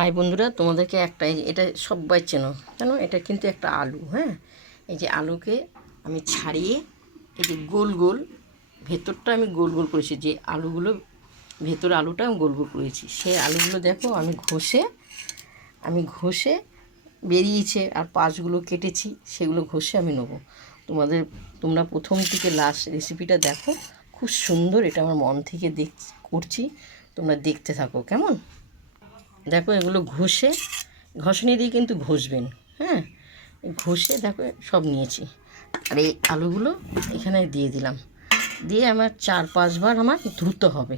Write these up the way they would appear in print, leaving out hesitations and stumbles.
High বন্ধুরা, তোমাদেরকে একটা এটা সবাই চেনো জানো, এটা কিন্তু একটা আলু। হ্যাঁ, এই যে আলুকে আমি ছাড়িয়ে এই যে গোল গোল ভেতরটা আমি গোল গোল করেছি, যে আলুগুলো ভেতর আলুটা আমি গোল গোল করেছি, সেই আলুগুলো দেখো আমি ঘষে বেরিয়েছে, আর পাশগুলো কেটেছি, সেগুলো ঘষে আমি নেবো। তোমরা প্রথম থেকে লাস্ট রেসিপিটা দেখো, খুব সুন্দর। এটা আমার মন থেকে করছি, তোমরা দেখতে থাকো কেমন। দেখো এগুলো ঘষনি দিয়ে কিন্তু ঘষবেন। হ্যাঁ, ঘষে দেখো সব নিয়েছি, আর এই আলুগুলো এখানে দিয়ে দিলাম। দিয়ে আমার 4-5 বার আমার ধুতে হবে,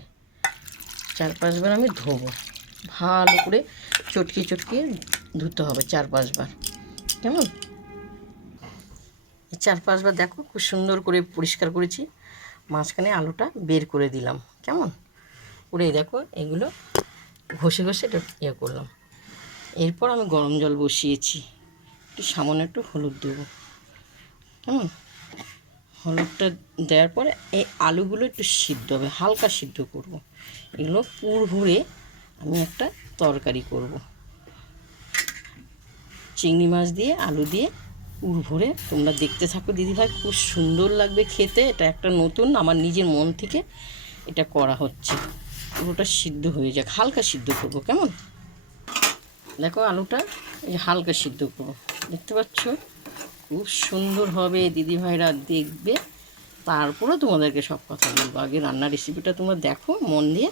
4-5 বার আমি ধোবো, ভালো করে চটকিয়ে ধুতে হবে 4-5 বার। কেমন, 4-5 বার দেখো খুব সুন্দর করে পরিষ্কার করেছি। মাঝখানে আলুটা বের করে দিলাম কেমন করে। দেখো এগুলো ঘষে এটা করলাম। এরপর আমি গরম জল বসিয়েছি, সামান্য একটু হলুদ দেবো। হলুদটা দেওয়ার পরে এই আলুগুলো একটু সিদ্ধ হবে, হালকা সিদ্ধ করব। এগুলো পুর ভরে আমি একটা তরকারি করব, চিংড়ি মাছ দিয়ে আলু দিয়ে পুর ভরে। তোমরা দেখতে থাকো দিদিভাই, খুব সুন্দর লাগবে খেতে। এটা একটা নতুন, আমার নিজের মন থেকে এটা করা হচ্ছে। পুরোটা সিদ্ধ হয়ে যাক, হালকা সিদ্ধ করব কেমন। দেখো আলুটা এই হালকা সিদ্ধ করো, দেখতে পাচ্ছ খুব সুন্দর হবে। দিদিভাইরা দেখবে, তারপরে তোমাদেরকে সব কথা বলবো। আগে রান্নার রেসিপিটা তোমরা দেখো মন দিয়ে।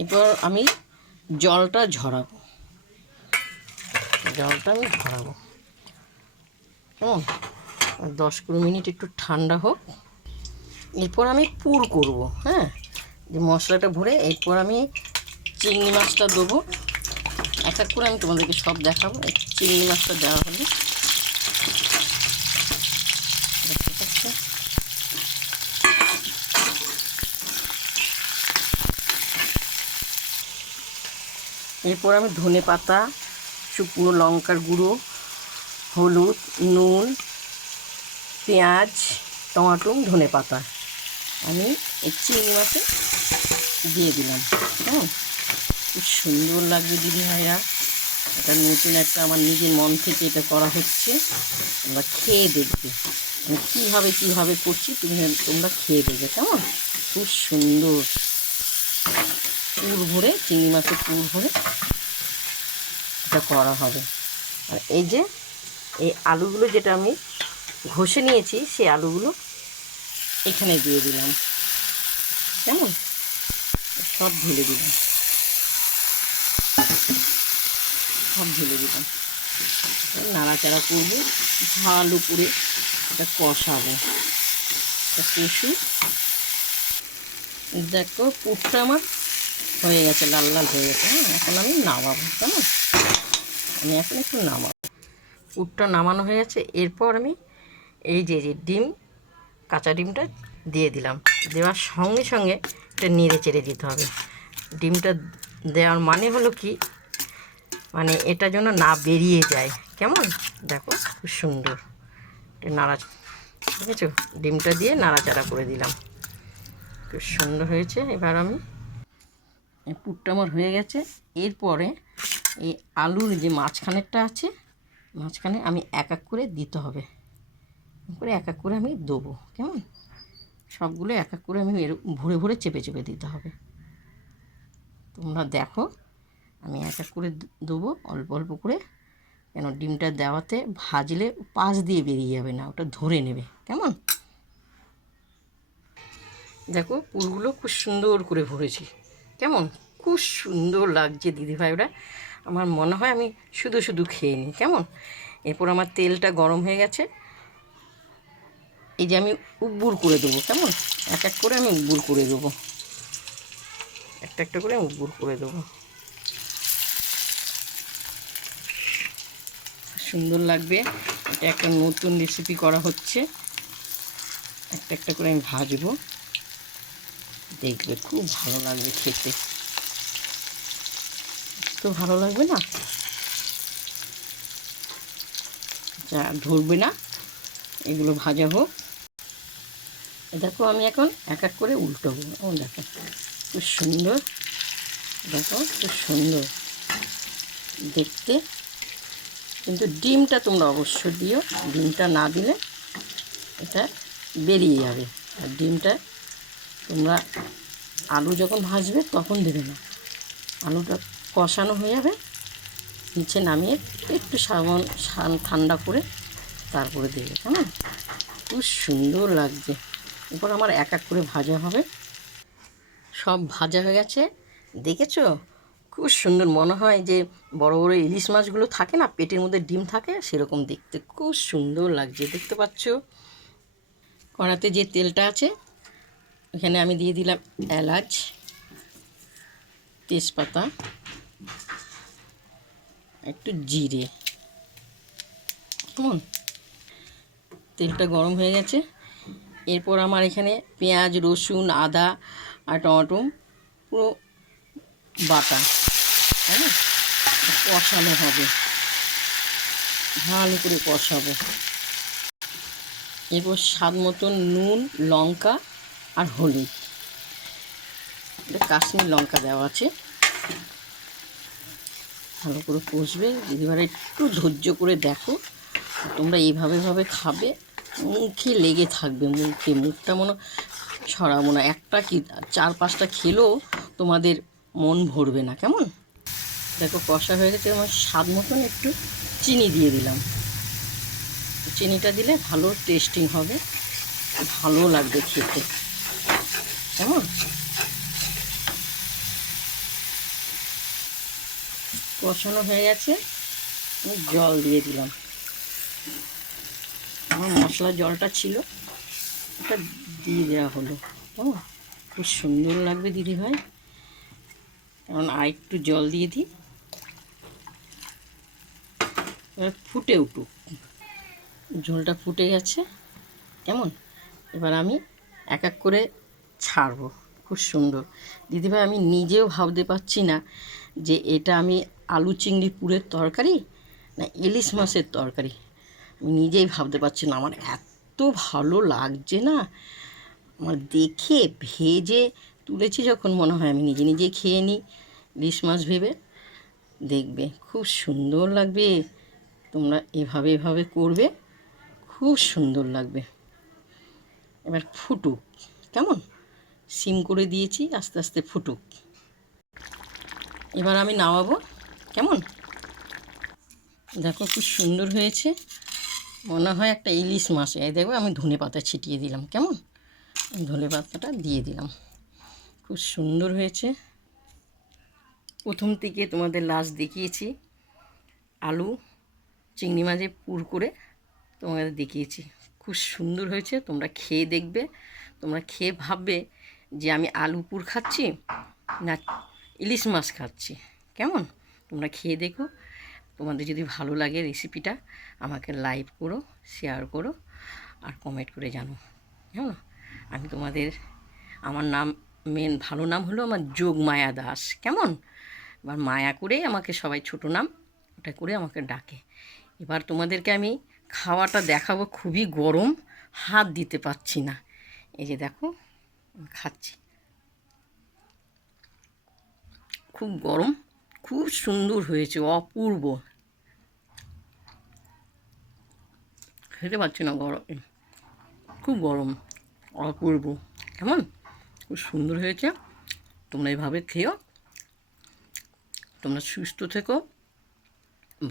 এরপর আমি জলটা ঝরাবো কেমন, 10-20 মিনিট একটু ঠান্ডা হোক। এরপর আমি পুর করব। হ্যাঁ, যে মশলাটা ভরে এরপর আমি চিংড়ি মাছটা দেবো। এক এক করে আমি তোমাদেরকে সব দেখাবো। চিংড়ি মাছটা দেওয়া হলে দেখতে পাচ্ছ, এরপর আমি ধনেপাতা, শুকনো লঙ্কার গুঁড়ো, হলুদ, নুন, পেঁয়াজ, টমাটো, ধনেপাতা আমি এই চিংড়ি মাছে দিয়ে দিলাম। হ্যাঁ, খুব সুন্দর লাগবে দিদিভাইরা। এটা নতুন একটা, আমার নিজের মন থেকে এটা করা হচ্ছে। তোমরা খেয়ে দেখবে আমি কীভাবে করছি, তোমরা খেয়ে দেখবে কেমন। খুব সুন্দর পুর ভরে, চিংড়ি মাছের পুর ভরে এটা করা হবে। আর এই যে এই আলুগুলো যেটা আমি ঘষে নিয়েছি, সেই আলুগুলো এখানে দিয়ে দিলাম কেমন, সব ঢেলে দিলাম। নাড়াচাড়া করবো, ভালো করে এটা কষাবো। এটা কষু। দেখো পুরটা আমার হয়ে গেছে, লাল লাল হয়ে গেছে। হ্যাঁ, এখন আমি নামাবো কেমন, আমি এখন একটু নামাবো। পুরটা নামানো হয়ে গেছে। এরপর আমি এই যে কাঁচা ডিমটা দিয়ে দিলাম। দেওয়ার সঙ্গে সঙ্গে এটা নেড়ে চেড়ে দিতে হবে। ডিমটা দেওয়ার মানে হলো কি, মানে এটা যেন না বেরিয়ে যায় কেমন। দেখো খুব সুন্দর দেখেছো, ডিমটা দিয়ে নাড়াচাড়া করে দিলাম, খুব সুন্দর হয়েছে। এবার আমি এই পুরটা আমার হয়ে গেছে। এরপরে এই আলুর যে মাঝখানেরটা আছে, মাঝখানে আমি এক এক করে দিতে হবে, এক এক করে আমি দেবো কেমন। সবগুলো এক এক করে আমি ভরে ভরে চেপে দিতে হবে। তোমরা দেখো আমি এক এক করে দেবো, অল্প অল্প করে, কেন ডিমটা দেওয়াতে ভাজলে পাশ দিয়ে বেরিয়ে যাবে না, ওটা ধরে নেবে কেমন। দেখো পুরগুলো খুব সুন্দর করে ভরেছি কেমন, খুব সুন্দর লাগছে দিদিভাইরা। আমার মনে হয় আমি শুধু খেয়ে নিই কেমন। এরপর আমার তেলটা গরম হয়ে গেছে। এই যে আমি উব্বুর করে দেবো কেমন, এক এক করে আমি উব্বুর করে দেবো, একটা করে উব্বুর করে দেবো। সুন্দর লাগবে। এটা একটা নতুন রেসিপি করা হচ্ছে, একটা করে আমি ভাজবো, দেখবে খুব ভালো লাগবে খেতে। তো ভালো লাগবে না, যা ধরবে না, এগুলো ভাজা হোক। দেখো আমি এখন এক এক করে উল্টোবো। ও দেখো খুব সুন্দর, দেখো খুব সুন্দর দেখতে। কিন্তু ডিমটা তোমরা অবশ্যই দিও, ডিমটা না দিলে এটা বেরিয়ে যাবে। আর ডিমটা তোমরা আলু যখন ভাজবে তখন দেবে না, আলুটা কষানো হয়ে যাবে, নিচে নামিয়ে একটু ঠান্ডা করে তারপরে দেবে, কেমন? খুব সুন্দর লাগছে। এরপর আমার এক এক করে ভাজা হবে। সব ভাজা হয়ে গেছে, দেখেছো? খুব সুন্দর, মনে হয় যে বড় বড় ইলিশ মাছগুলো থাকে না, পেটের মধ্যে ডিম থাকে, সেরকম দেখতে খুব সুন্দর লাগছে, দেখতে পাচ্ছ? কড়াতে যে তেলটা আছে এখানে আমি দিয়ে দিলাম এলাচ, তেজপাতা, একটু জিরে। কেমন? তেলটা গরম হয়ে গেছে। এরপর আমার এখানে পেঁয়াজ, রসুন, আদা আর টমেটো পুরো বাটা, হ্যাঁ, কষানো হবে, ভালো করে কষাবো। এরপর স্বাদ মতন নুন, লঙ্কা আর হলুদ, এটা কাশ্মীর লঙ্কা দেওয়া আছে। ভালো করে কষবে। এবার একটু ধৈর্য করে দেখো, তোমরা এইভাবে খাবে, মুখে লেগে থাকবে, মুখটা মনে ছড়াবো না, একটা কি 4-5টা খেলেও তোমাদের মন ভরবে না, কেমন? দেখো কষা হয়ে গেছে, আমার স্বাদ মতন একটু চিনি দিয়ে দিলাম। চিনিটা দিলে ভালো টেস্টিং হবে, ভালো লাগবে খেতে, কেমন? কষানো হয়ে গেছে, আমি জল দিয়ে দিলাম। আমার মশলার জলটা ছিল, ওটা দিয়ে দেওয়া হলো, কেমন? খুব সুন্দর লাগবে দিদিভাই। এখন আর একটু জল দিয়ে দিই, এবার ফুটে উঠুক। ঝোলটা ফুটে গেছে, কেমন? এবার আমি এক এক করে ছাড়বো। খুব সুন্দর দিদিভাই, আমি নিজেও ভাবতে পারছি না যে এটা আমি আলু চিংড়ি পুরের তরকারি না ইলিশ মাছের তরকারি। আমি নিজেই ভাবতে পারছি না, আমার এত ভালো লাগছে না, আমার দেখে ভেজে তুলেছি যখন মনে হয় আমি নিজে নিজে খেয়ে নিই ইলিশ মাছ ভেবে। দেখবে খুব সুন্দর লাগবে, তোমরা এভাবে করবে, খুব সুন্দর লাগবে। এবার ফুটুক, কেমন? সিম করে দিয়েছি, আস্তে আস্তে ফুটুক। এবার আমি নামাবো, কেমন? দেখো খুব সুন্দর হয়েছে, মনে হয় একটা ইলিশ মাছ। এই দেখো আমি ধনে পাতা ছিটিয়ে দিলাম, কেমন? ধনে পাতাটা দিয়ে দিলাম, খুব সুন্দর হয়েছে। প্রথম থেকে তোমাদের লাস্ট দেখিয়েছি আলু চিংড়ি মাছের পুর করে, তোমাদের দেখিয়েছি, খুব সুন্দর হয়েছে। তোমরা খেয়ে দেখবে, তোমরা খেয়ে ভাববে যে আমি আলু পুর খাচ্ছি না ইলিশ মাছ খাচ্ছি, কেমন? তোমরা খেয়ে দেখো, তোমাদের যদি ভালো লাগে রেসিপিটা আমাকে লাইক করো, শেয়ার করো আর কমেন্ট করে জানো, কেমন? আমি তোমাদের, আমার নাম ভালো নাম হলো আমার যোগমায়া দাস, কেমন? এবার মায়া করেই আমাকে সবাই ছোটো নাম ওটা করে আমাকে ডাকে। এবার তোমাদেরকে আমি খাওয়াটা দেখাবো, খুবই গরম, হাত দিতে পারছি না। এই যে দেখো খাচ্ছি, খুব গরম, খুব সুন্দর হয়েছে, অপূর্ব। খেতে পারছি না, গরম, খুব গরম, অপূর্ব, কেমন? খুব সুন্দর হয়েছে। তোমরা এভাবে খেও, তোমরা সুস্থ থেকো,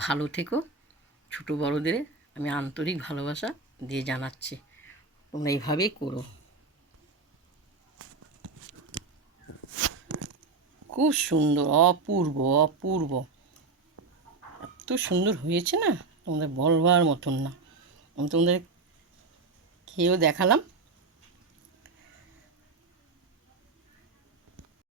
ভালো থেকো। ছোটো বড়োদের আমি আন্তরিক ভালোবাসা দিয়ে জানাচ্ছি, তোমরা এইভাবেই করো। খুব সুন্দর, অপূর্ব অপূর্ব, এত সুন্দর হয়েছে না, তোমাদের বলবার মতন না। আমি তোমাদের খেয়েও দেখালাম,